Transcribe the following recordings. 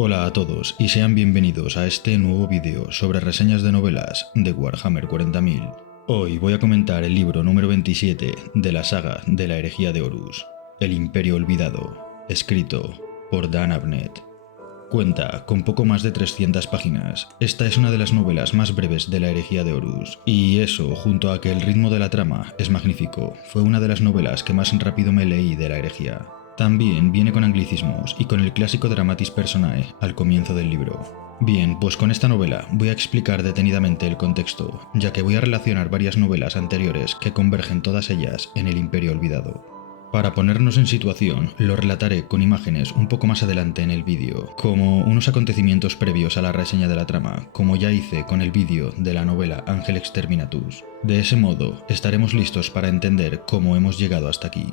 Hola a todos y sean bienvenidos a este nuevo vídeo sobre reseñas de novelas de Warhammer 40.000. Hoy voy a comentar el libro número 27 de la saga de la herejía de Horus, El Imperio Olvidado, escrito por Dan Abnett. Cuenta con poco más de 300 páginas. Esta es una de las novelas más breves de la herejía de Horus, y eso, junto a que el ritmo de la trama es magnífico, fue una de las novelas que más rápido me leí de la herejía. También viene con anglicismos y con el clásico dramatis personae al comienzo del libro. Bien, pues con esta novela voy a explicar detenidamente el contexto, ya que voy a relacionar varias novelas anteriores que convergen todas ellas en el Imperio Olvidado. Para ponernos en situación, lo relataré con imágenes un poco más adelante en el vídeo, como unos acontecimientos previos a la reseña de la trama, como ya hice con el vídeo de la novela Angel Exterminatus. De ese modo, estaremos listos para entender cómo hemos llegado hasta aquí.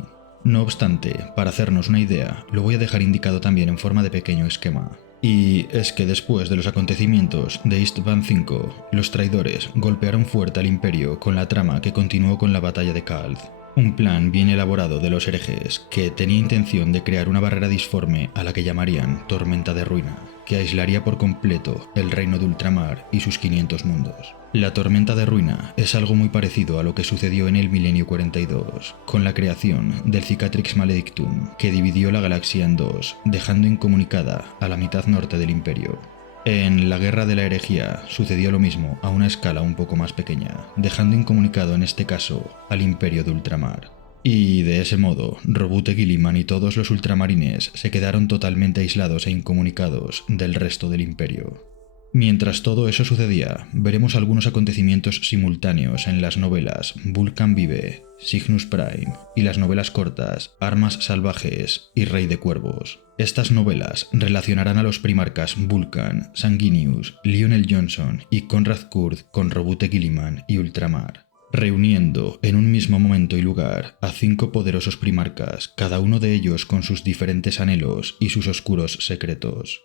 No obstante, para hacernos una idea, lo voy a dejar indicado también en forma de pequeño esquema. Y es que después de los acontecimientos de Istvan V, los traidores golpearon fuerte al Imperio con la trama que continuó con la batalla de Khald. Un plan bien elaborado de los herejes que tenía intención de crear una barrera disforme a la que llamarían Tormenta de Ruina, que aislaría por completo el reino de Ultramar y sus 500 mundos. La Tormenta de Ruina es algo muy parecido a lo que sucedió en el Milenio 42, con la creación del Cicatrix Maledictum, que dividió la galaxia en dos, dejando incomunicada a la mitad norte del Imperio. En la Guerra de la Herejía sucedió lo mismo a una escala un poco más pequeña, dejando incomunicado en este caso al Imperio de Ultramar. Y de ese modo, Roboute Guilliman y todos los ultramarines se quedaron totalmente aislados e incomunicados del resto del Imperio. Mientras todo eso sucedía, veremos algunos acontecimientos simultáneos en las novelas Vulcan Vive, Cygnus Prime y las novelas cortas Armas Salvajes y Rey de Cuervos. Estas novelas relacionarán a los primarcas Vulcan, Sanguinius, Lionel Johnson y Konrad Kurd con Roboute Guilliman y Ultramar, reuniendo en un mismo momento y lugar a 5 poderosos primarcas, cada uno de ellos con sus diferentes anhelos y sus oscuros secretos.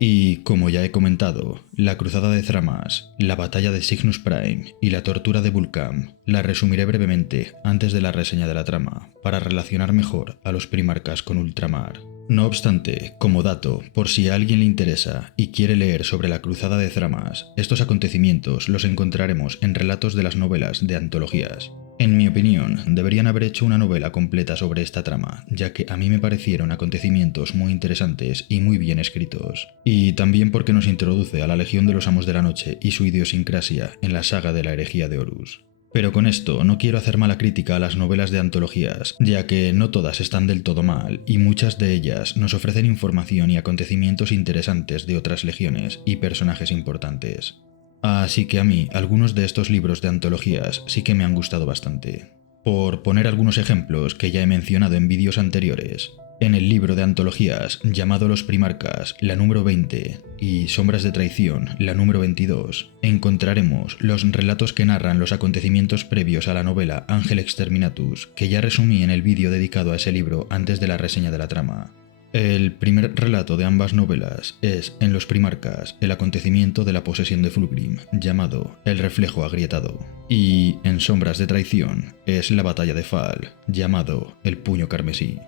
Y, como ya he comentado, la cruzada de Thramas, la batalla de Cygnus Prime y la tortura de Vulcan la resumiré brevemente antes de la reseña de la trama, para relacionar mejor a los primarcas con Ultramar. No obstante, como dato, por si a alguien le interesa y quiere leer sobre la cruzada de Thramas, estos acontecimientos los encontraremos en relatos de las novelas de antologías. En mi opinión, deberían haber hecho una novela completa sobre esta trama, ya que a mí me parecieron acontecimientos muy interesantes y muy bien escritos. Y también porque nos introduce a la Legión de los Amos de la Noche y su idiosincrasia en la saga de la herejía de Horus. Pero con esto no quiero hacer mala crítica a las novelas de antologías, ya que no todas están del todo mal, y muchas de ellas nos ofrecen información y acontecimientos interesantes de otras legiones y personajes importantes. Así que a mí, algunos de estos libros de antologías sí que me han gustado bastante. Por poner algunos ejemplos que ya he mencionado en vídeos anteriores, en el libro de antologías llamado Los Primarcas, la número 20, y Sombras de Traición, la número 22, encontraremos los relatos que narran los acontecimientos previos a la novela Angel Exterminatus, que ya resumí en el vídeo dedicado a ese libro antes de la reseña de la trama. El primer relato de ambas novelas es, en Los Primarcas, el acontecimiento de la posesión de Fulgrim, llamado El Reflejo Agrietado, y en Sombras de Traición es la batalla de Fall, llamado El Puño Carmesí.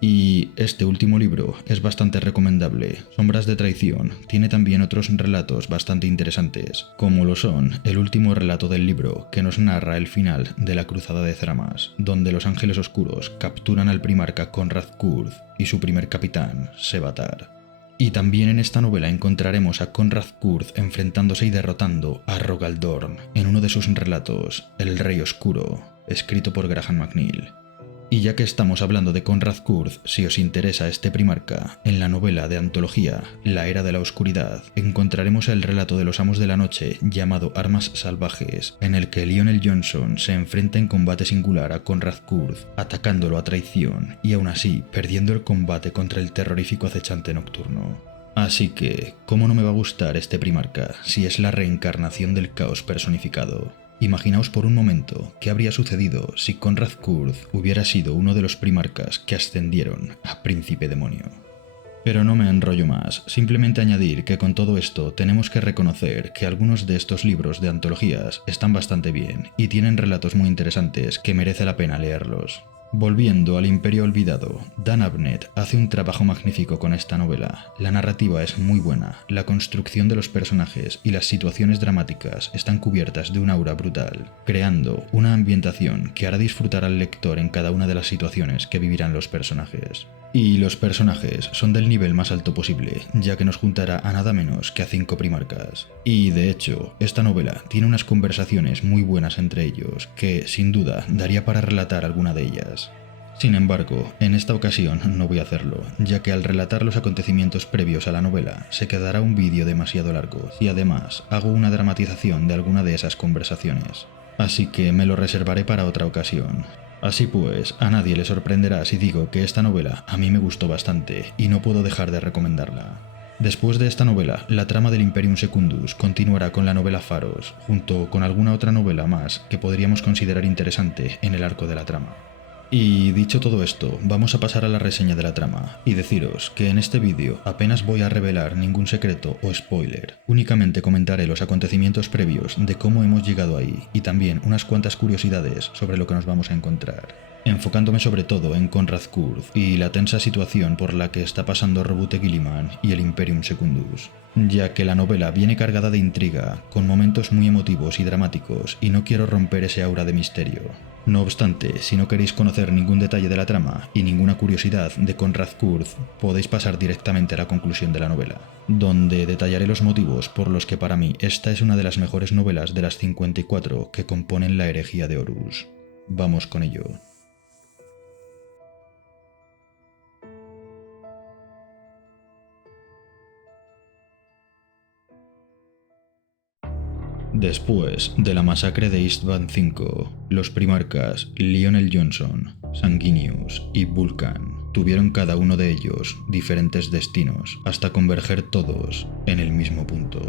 Y este último libro es bastante recomendable. Sombras de Traición tiene también otros relatos bastante interesantes, como lo son el último relato del libro que nos narra el final de la Cruzada de Thramas, donde los Ángeles Oscuros capturan al primarca Konrad Kurd y su primer capitán, Sevatar. Y también en esta novela encontraremos a Konrad Kurd enfrentándose y derrotando a Rogal Dorn en uno de sus relatos, El Rey Oscuro, escrito por Graham McNeill. Y ya que estamos hablando de Konrad Kurd, si os interesa este primarca, en la novela de antología La Era de la Oscuridad encontraremos el relato de los Amos de la Noche llamado Armas Salvajes, en el que Lionel Johnson se enfrenta en combate singular a Konrad Kurd, atacándolo a traición y aún así perdiendo el combate contra el terrorífico acechante nocturno. Así que, ¿cómo no me va a gustar este primarca si es la reencarnación del caos personificado? Imaginaos por un momento qué habría sucedido si Konrad Kurd hubiera sido uno de los primarcas que ascendieron a Príncipe Demonio. Pero no me enrollo más, simplemente añadir que con todo esto tenemos que reconocer que algunos de estos libros de antologías están bastante bien y tienen relatos muy interesantes que merece la pena leerlos. Volviendo al Imperio Olvidado, Dan Abnett hace un trabajo magnífico con esta novela. La narrativa es muy buena, la construcción de los personajes y las situaciones dramáticas están cubiertas de un aura brutal, creando una ambientación que hará disfrutar al lector en cada una de las situaciones que vivirán los personajes. Y los personajes son del nivel más alto posible, ya que nos juntará a nada menos que a 5 primarcas. Y de hecho, esta novela tiene unas conversaciones muy buenas entre ellos, que sin duda daría para relatar alguna de ellas. Sin embargo, en esta ocasión no voy a hacerlo, ya que al relatar los acontecimientos previos a la novela se quedará un vídeo demasiado largo y además hago una dramatización de alguna de esas conversaciones. Así que me lo reservaré para otra ocasión. Así pues, a nadie le sorprenderá si digo que esta novela a mí me gustó bastante y no puedo dejar de recomendarla. Después de esta novela, la trama del Imperium Secundus continuará con la novela Pharos, junto con alguna otra novela más que podríamos considerar interesante en el arco de la trama. Y dicho todo esto, vamos a pasar a la reseña de la trama, y deciros que en este vídeo apenas voy a revelar ningún secreto o spoiler, únicamente comentaré los acontecimientos previos de cómo hemos llegado ahí, y también unas cuantas curiosidades sobre lo que nos vamos a encontrar, enfocándome sobre todo en Konrad Curth y la tensa situación por la que está pasando Roboute Guilliman y el Imperium Secundus, ya que la novela viene cargada de intriga, con momentos muy emotivos y dramáticos, y no quiero romper ese aura de misterio. No obstante, si no queréis conocer ningún detalle de la trama y ninguna curiosidad de Konrad Curth, podéis pasar directamente a la conclusión de la novela, donde detallaré los motivos por los que para mí esta es una de las mejores novelas de las 54 que componen la herejía de Horus. Vamos con ello. Después de la masacre de Istvan V, los primarcas Lionel Johnson, Sanguinius y Vulcan tuvieron cada uno de ellos diferentes destinos hasta converger todos en el mismo punto.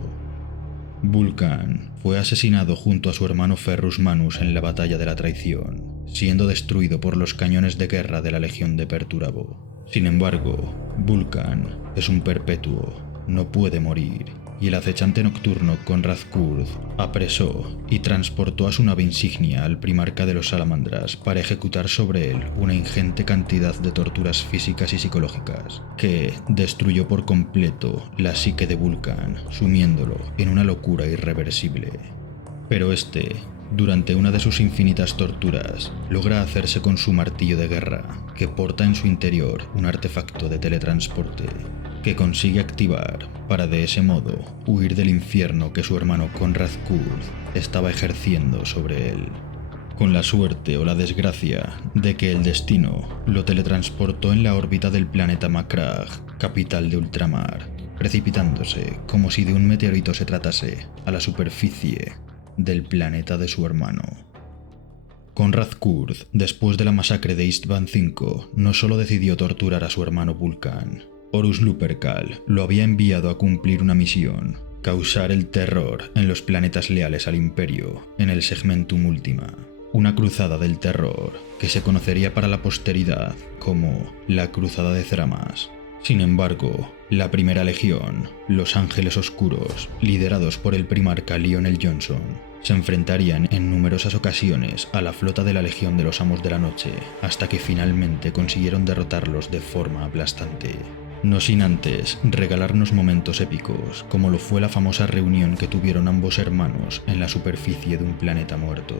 Vulcan fue asesinado junto a su hermano Ferrus Manus en la Batalla de la Traición, siendo destruido por los cañones de guerra de la Legión de Perturabo. Sin embargo, Vulcan es un perpetuo, no puede morir, y el acechante nocturno Konrad Curth apresó y transportó a su nave insignia al primarca de los Salamandras para ejecutar sobre él una ingente cantidad de torturas físicas y psicológicas, que destruyó por completo la psique de Vulcan, sumiéndolo en una locura irreversible. Pero este, durante una de sus infinitas torturas, logra hacerse con su martillo de guerra, que porta en su interior un artefacto de teletransporte, que consigue activar para de ese modo huir del infierno que su hermano Konrad Curth estaba ejerciendo sobre él, con la suerte o la desgracia de que el destino lo teletransportó en la órbita del planeta Macragge, capital de ultramar, precipitándose como si de un meteorito se tratase a la superficie del planeta de su hermano. Konrad Curth, después de la masacre de Istvan V, no solo decidió torturar a su hermano Vulcan. Horus Lupercal lo había enviado a cumplir una misión: causar el terror en los planetas leales al Imperio, en el Segmentum Ultima, una cruzada del terror que se conocería para la posteridad como la Cruzada de Thramas. Sin embargo, la Primera Legión, los Ángeles Oscuros, liderados por el primarca Lionel Johnson, se enfrentarían en numerosas ocasiones a la flota de la Legión de los Amos de la Noche, hasta que finalmente consiguieron derrotarlos de forma aplastante. No sin antes regalarnos momentos épicos, como lo fue la famosa reunión que tuvieron ambos hermanos en la superficie de un planeta muerto.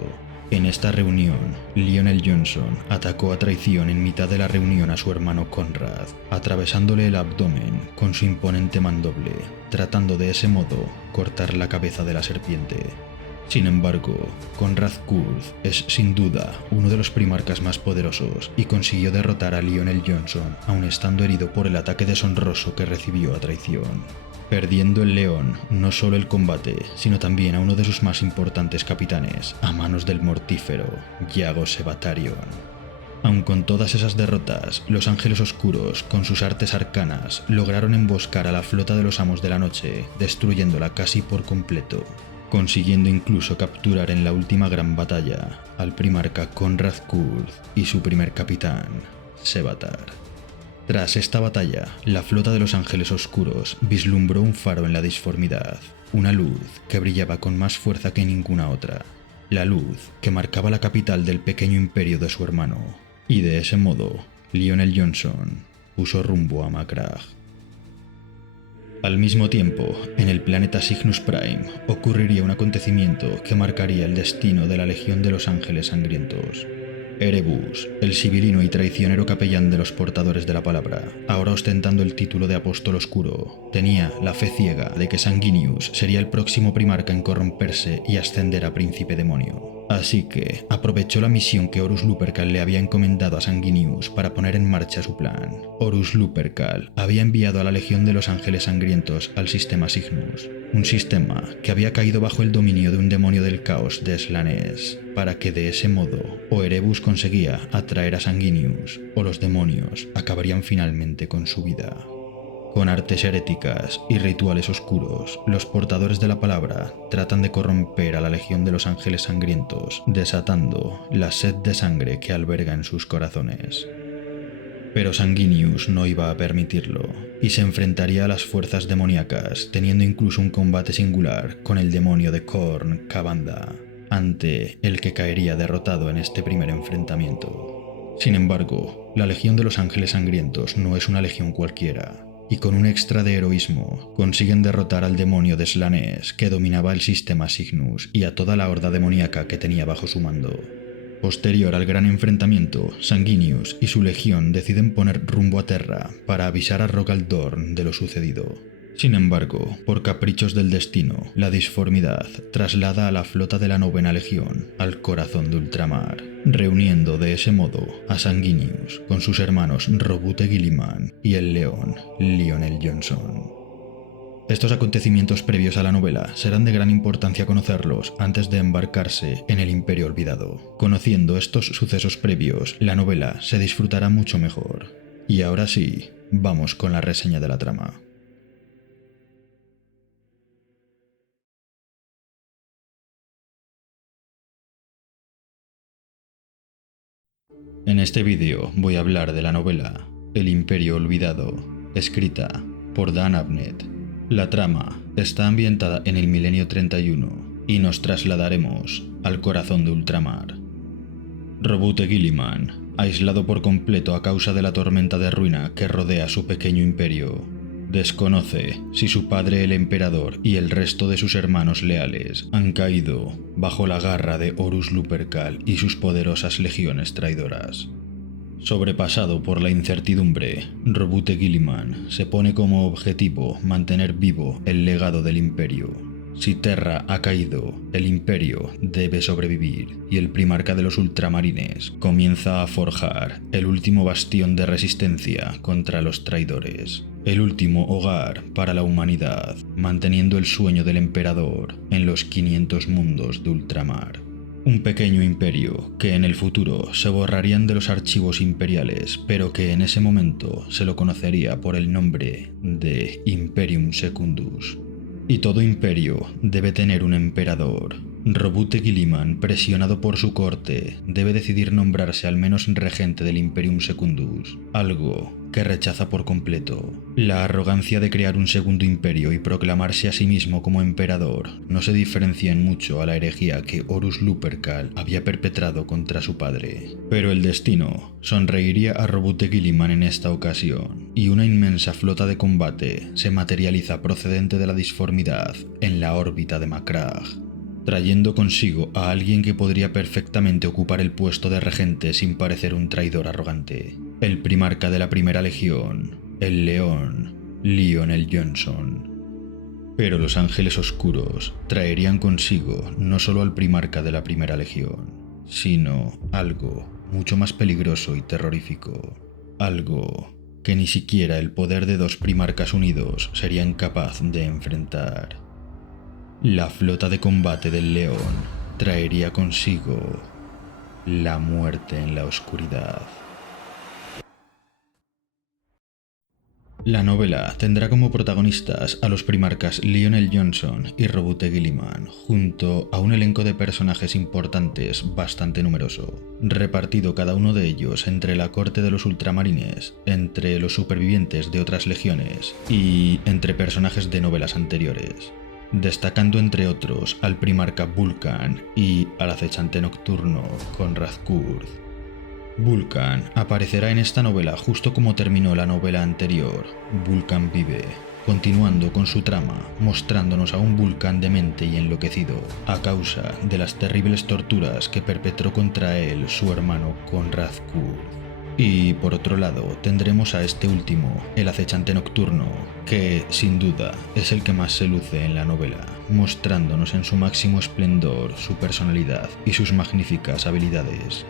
En esta reunión, Lionel Johnson atacó a traición en mitad de la reunión a su hermano Konrad, atravesándole el abdomen con su imponente mandoble, tratando de ese modo cortar la cabeza de la serpiente. Sin embargo, Konrad Curth es sin duda uno de los primarcas más poderosos y consiguió derrotar a Lionel Johnson aun estando herido por el ataque deshonroso que recibió a traición, perdiendo el León no solo el combate, sino también a uno de sus más importantes capitanes a manos del mortífero Iago Sebatarion. Aun con todas esas derrotas, los Ángeles Oscuros, con sus artes arcanas, lograron emboscar a la flota de los Amos de la Noche, destruyéndola casi por completo, consiguiendo incluso capturar en la última gran batalla al primarca Konrad Curth y su primer capitán, Sevatar. Tras esta batalla, la flota de los Ángeles Oscuros vislumbró un faro en la disformidad, una luz que brillaba con más fuerza que ninguna otra, la luz que marcaba la capital del pequeño imperio de su hermano, Y de ese modo, Lionel Johnson puso rumbo a Macragge. Al mismo tiempo, en el planeta Cygnus Prime ocurriría un acontecimiento que marcaría el destino de la Legión de los Ángeles Sangrientos. Erebus, el sibilino y traicionero capellán de los portadores de la palabra, ahora ostentando el título de apóstol oscuro, tenía la fe ciega de que Sanguinius sería el próximo primarca en corromperse y ascender a príncipe demonio. Así que aprovechó la misión que Horus Lupercal le había encomendado a Sanguinius para poner en marcha su plan. Horus Lupercal había enviado a la Legión de los Ángeles Sangrientos al sistema Cygnus, un sistema que había caído bajo el dominio de un demonio del caos de Slanesh, para que de ese modo o Erebus conseguía atraer a Sanguinius o los demonios acabarían finalmente con su vida. Con artes heréticas y rituales oscuros, los portadores de la palabra tratan de corromper a la Legión de los Ángeles Sangrientos, desatando la sed de sangre que alberga en sus corazones. Pero Sanguinius no iba a permitirlo, y se enfrentaría a las fuerzas demoníacas, teniendo incluso un combate singular con el demonio de Khorne Kavanda, ante el que caería derrotado en este primer enfrentamiento. Sin embargo, la Legión de los Ángeles Sangrientos no es una legión cualquiera, y con un extra de heroísmo consiguen derrotar al demonio de Slanesh que dominaba el sistema Cygnus y a toda la horda demoníaca que tenía bajo su mando. Posterior al gran enfrentamiento, Sanguinius y su legión deciden poner rumbo a Terra para avisar a Rogal Dorn de lo sucedido. Sin embargo, por caprichos del destino, la disformidad traslada a la flota de la Novena Legión al corazón de ultramar, reuniendo de ese modo a Sanguinius con sus hermanos Robute Guilliman y el león Lionel Johnson. Estos acontecimientos previos a la novela serán de gran importancia conocerlos antes de embarcarse en el Imperio Olvidado. Conociendo estos sucesos previos, la novela se disfrutará mucho mejor. Y ahora sí, vamos con la reseña de la trama. En este vídeo voy a hablar de la novela El Imperio Olvidado, escrita por Dan Abnett. La trama está ambientada en el milenio 31 y nos trasladaremos al corazón de ultramar. Robute Guilliman, aislado por completo a causa de la tormenta de ruina que rodea su pequeño imperio, desconoce si su padre el emperador y el resto de sus hermanos leales han caído bajo la garra de Horus Lupercal y sus poderosas legiones traidoras. Sobrepasado por la incertidumbre, Robute Guilliman se pone como objetivo mantener vivo el legado del imperio. Si Terra ha caído, el imperio debe sobrevivir y el primarca de los ultramarines comienza a forjar el último bastión de resistencia contra los traidores, el último hogar para la humanidad, manteniendo el sueño del emperador en los 500 mundos de ultramar. Un pequeño imperio que en el futuro se borrarían de los archivos imperiales, pero que en ese momento se lo conocería por el nombre de Imperium Secundus. Y todo imperio debe tener un emperador. Robute Guilliman, presionado por su corte, debe decidir nombrarse al menos regente del Imperium Secundus, algo que rechaza por completo. La arrogancia de crear un segundo imperio y proclamarse a sí mismo como emperador no se diferencia en mucho a la herejía que Horus Lupercal había perpetrado contra su padre. Pero el destino sonreiría a Robute Guilliman en esta ocasión, y una inmensa flota de combate se materializa procedente de la disformidad en la órbita de Macragge, trayendo consigo a alguien que podría perfectamente ocupar el puesto de regente sin parecer un traidor arrogante. El primarca de la Primera Legión, el león Lionel Johnson. Pero los ángeles oscuros traerían consigo no solo al primarca de la Primera Legión, sino algo mucho más peligroso y terrorífico. Algo que ni siquiera el poder de dos primarcas unidos serían capaz de enfrentar. La flota de combate del león traería consigo la muerte en la oscuridad. La novela tendrá como protagonistas a los primarcas Lionel Johnson y Robute Guilliman, junto a un elenco de personajes importantes bastante numeroso, repartido cada uno de ellos entre la corte de los ultramarines, entre los supervivientes de otras legiones y entre personajes de novelas anteriores, destacando entre otros al primarca Vulcan y al acechante nocturno Konrad Kurth. Vulcan aparecerá en esta novela justo como terminó la novela anterior, Vulcan vive, continuando con su trama, mostrándonos a un Vulcan demente y enloquecido, a causa de las terribles torturas que perpetró contra él su hermano Konrad Kurd. Y por otro lado tendremos a este último, el acechante nocturno, que sin duda es el que más se luce en la novela, mostrándonos en su máximo esplendor su personalidad y sus magníficas habilidades.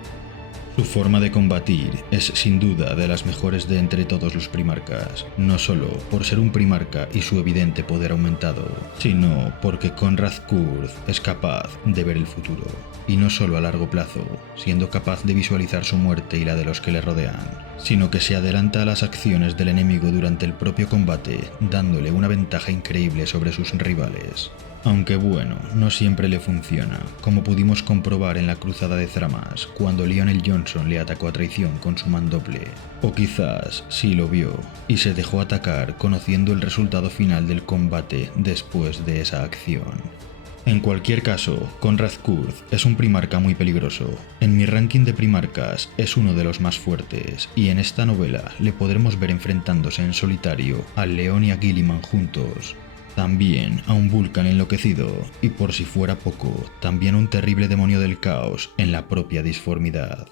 Su forma de combatir es sin duda de las mejores de entre todos los primarcas, no solo por ser un primarca y su evidente poder aumentado, sino porque Konrad Kurd es capaz de ver el futuro, y no solo a largo plazo, siendo capaz de visualizar su muerte y la de los que le rodean, sino que se adelanta a las acciones del enemigo durante el propio combate, dándole una ventaja increíble sobre sus rivales. Aunque bueno, no siempre le funciona, como pudimos comprobar en la cruzada de Thramas, cuando Lionel Johnson le atacó a traición con su mandoble. O quizás sí lo vio, y se dejó atacar conociendo el resultado final del combate después de esa acción. En cualquier caso, Konrad Kurd es un primarca muy peligroso. En mi ranking de primarcas es uno de los más fuertes, y en esta novela le podremos ver enfrentándose en solitario a Leon y a Guilliman juntos. También a un Vulcan enloquecido, y por si fuera poco, también a un terrible demonio del caos en la propia disformidad.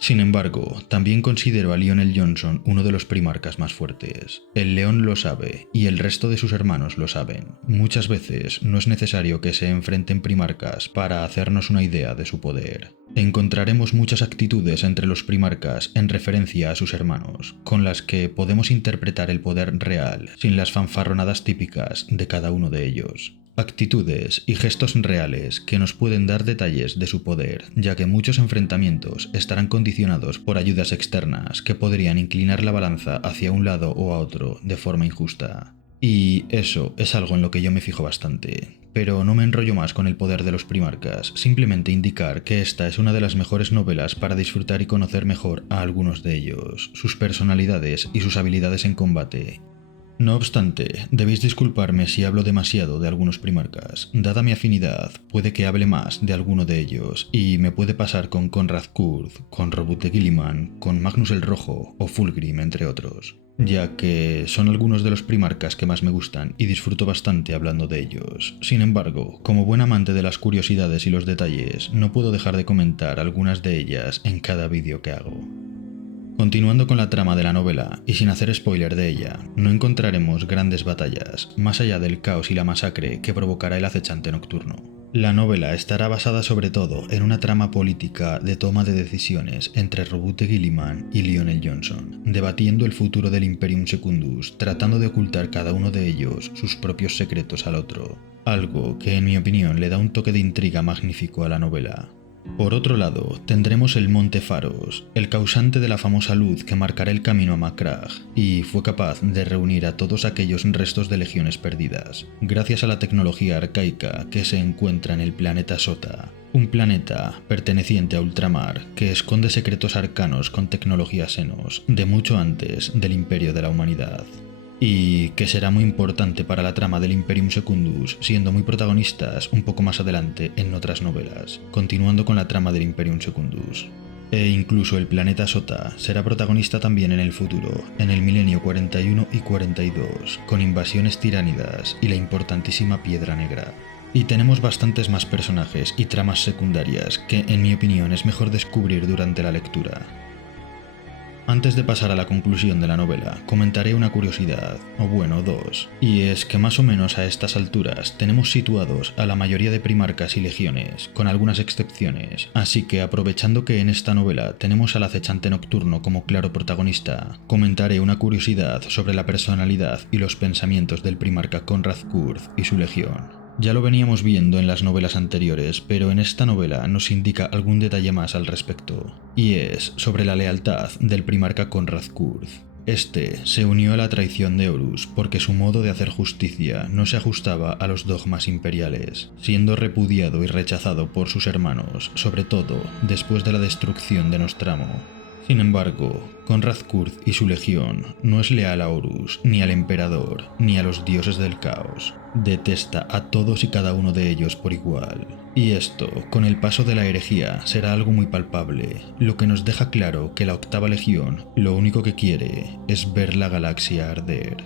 Sin embargo, también considero a Lionel Johnson uno de los primarcas más fuertes. El león lo sabe, y el resto de sus hermanos lo saben. Muchas veces no es necesario que se enfrenten primarcas para hacernos una idea de su poder. Encontraremos muchas actitudes entre los primarcas en referencia a sus hermanos, con las que podemos interpretar el poder real, sin las fanfarronadas típicas de cada uno de ellos. Actitudes y gestos reales que nos pueden dar detalles de su poder, ya que muchos enfrentamientos estarán condicionados por ayudas externas que podrían inclinar la balanza hacia un lado o a otro de forma injusta. Y eso es algo en lo que yo me fijo bastante. Pero no me enrollo más con el poder de los primarcas, simplemente indicar que esta es una de las mejores novelas para disfrutar y conocer mejor a algunos de ellos, sus personalidades y sus habilidades en combate. No obstante, debéis disculparme si hablo demasiado de algunos primarcas. Dada mi afinidad, puede que hable más de alguno de ellos, y me puede pasar con Konrad Kurd, con Roboute de Guilliman, con Magnus el Rojo o Fulgrim, entre otros, ya que son algunos de los primarcas que más me gustan y disfruto bastante hablando de ellos. Sin embargo, como buen amante de las curiosidades y los detalles, no puedo dejar de comentar algunas de ellas en cada vídeo que hago. Continuando con la trama de la novela, y sin hacer spoiler de ella, no encontraremos grandes batallas, más allá del caos y la masacre que provocará el acechante nocturno. La novela estará basada sobre todo en una trama política de toma de decisiones entre Roboute de Guilliman y Lionel Johnson, debatiendo el futuro del Imperium Secundus, tratando de ocultar cada uno de ellos sus propios secretos al otro, algo que en mi opinión le da un toque de intriga magnífico a la novela. Por otro lado, tendremos el Monte Pharos, el causante de la famosa luz que marcará el camino a Macragge, y fue capaz de reunir a todos aquellos restos de legiones perdidas, gracias a la tecnología arcaica que se encuentra en el planeta Sota, un planeta perteneciente a Ultramar que esconde secretos arcanos con tecnología Xenos, de mucho antes del Imperio de la Humanidad. Y que será muy importante para la trama del Imperium Secundus, siendo muy protagonistas un poco más adelante en otras novelas, continuando con la trama del Imperium Secundus. E incluso el planeta Sota será protagonista también en el futuro, en el milenio 41 y 42, con invasiones tiránidas y la importantísima Piedra Negra. Y tenemos bastantes más personajes y tramas secundarias que, en mi opinión, es mejor descubrir durante la lectura. Antes de pasar a la conclusión de la novela, comentaré una curiosidad, o bueno, dos, y es que más o menos a estas alturas tenemos situados a la mayoría de primarcas y legiones, con algunas excepciones, así que aprovechando que en esta novela tenemos al acechante nocturno como claro protagonista, comentaré una curiosidad sobre la personalidad y los pensamientos del primarca Konrad Kurd y su legión. Ya lo veníamos viendo en las novelas anteriores, pero en esta novela nos indica algún detalle más al respecto, y es sobre la lealtad del primarca Konrad Kurd. Este se unió a la traición de Horus porque su modo de hacer justicia no se ajustaba a los dogmas imperiales, siendo repudiado y rechazado por sus hermanos, sobre todo después de la destrucción de Nostramo. Sin embargo, Konrad Kurd y su legión no es leal a Horus, ni al emperador, ni a los dioses del caos. Detesta a todos y cada uno de ellos por igual, Y esto, con el paso de la herejía, será algo muy palpable, lo que nos deja claro que la Octava Legión lo único que quiere es ver la galaxia arder.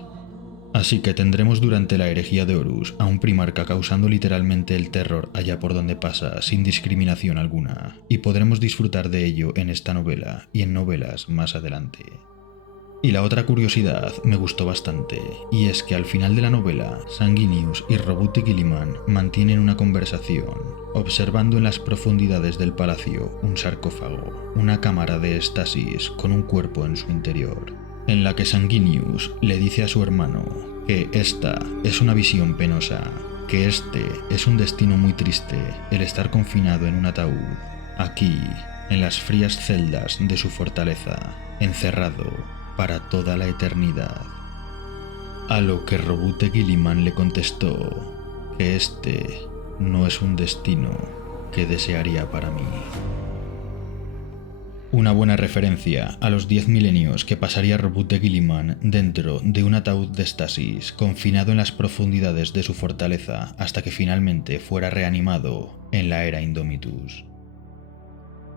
Así que tendremos durante la herejía de Horus a un primarca causando literalmente el terror allá por donde pasa sin discriminación alguna, y podremos disfrutar de ello en esta novela y en novelas más adelante. Y la otra curiosidad me gustó bastante, y es que al final de la novela, Sanguinius y Robot Guilliman mantienen una conversación, observando en las profundidades del palacio un sarcófago, una cámara de estasis con un cuerpo en su interior, en la que Sanguinius le dice a su hermano que esta es una visión penosa, que este es un destino muy triste, el estar confinado en un ataúd, aquí, en las frías celdas de su fortaleza, encerrado para toda la eternidad. A lo que Robot Guilliman le contestó que este no es un destino que desearía para mí. Una buena referencia a los 10 milenios que pasaría Robot Guilliman dentro de un ataúd de estasis, confinado en las profundidades de su fortaleza hasta que finalmente fuera reanimado en la era Indomitus.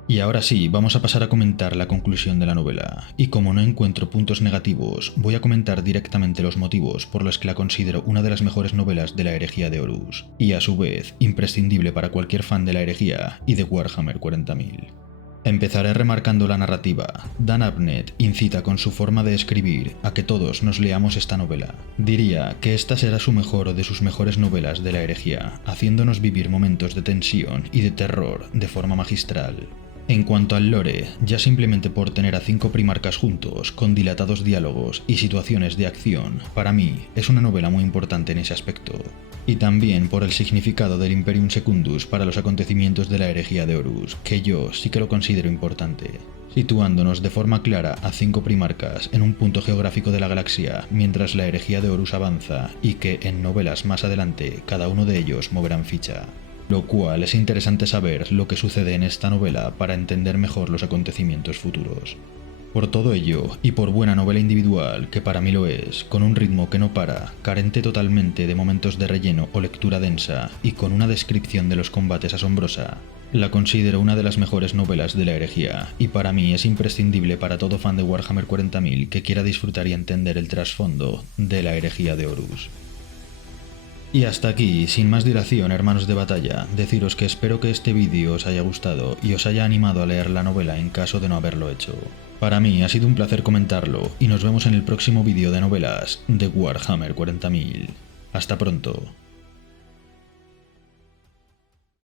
Y ahora sí, vamos a pasar a comentar la conclusión de la novela, y como no encuentro puntos negativos, voy a comentar directamente los motivos por los que la considero una de las mejores novelas de la herejía de Horus, y a su vez imprescindible para cualquier fan de la herejía y de Warhammer 40.000. Empezaré remarcando la narrativa. Dan Abnett incita con su forma de escribir a que todos nos leamos esta novela. Diría que esta será su mejor o de sus mejores novelas de la herejía, haciéndonos vivir momentos de tensión y de terror de forma magistral. En cuanto al lore, ya simplemente por tener a 5 primarcas juntos, con dilatados diálogos y situaciones de acción, para mí es una novela muy importante en ese aspecto. Y también por el significado del Imperium Secundus para los acontecimientos de la herejía de Horus, que yo sí que lo considero importante, situándonos de forma clara a 5 primarcas en un punto geográfico de la galaxia mientras la herejía de Horus avanza y que en novelas más adelante cada uno de ellos moverán ficha. Lo cual es interesante saber lo que sucede en esta novela para entender mejor los acontecimientos futuros. Por todo ello, y por buena novela individual, que para mí lo es, con un ritmo que no para, carente totalmente de momentos de relleno o lectura densa, y con una descripción de los combates asombrosa, la considero una de las mejores novelas de la herejía, y para mí es imprescindible para todo fan de Warhammer 40.000 que quiera disfrutar y entender el trasfondo de la herejía de Horus. Y hasta aquí, sin más dilación, hermanos de batalla, deciros que espero que este vídeo os haya gustado y os haya animado a leer la novela en caso de no haberlo hecho. Para mí ha sido un placer comentarlo y nos vemos en el próximo vídeo de novelas de Warhammer 40.000. Hasta pronto.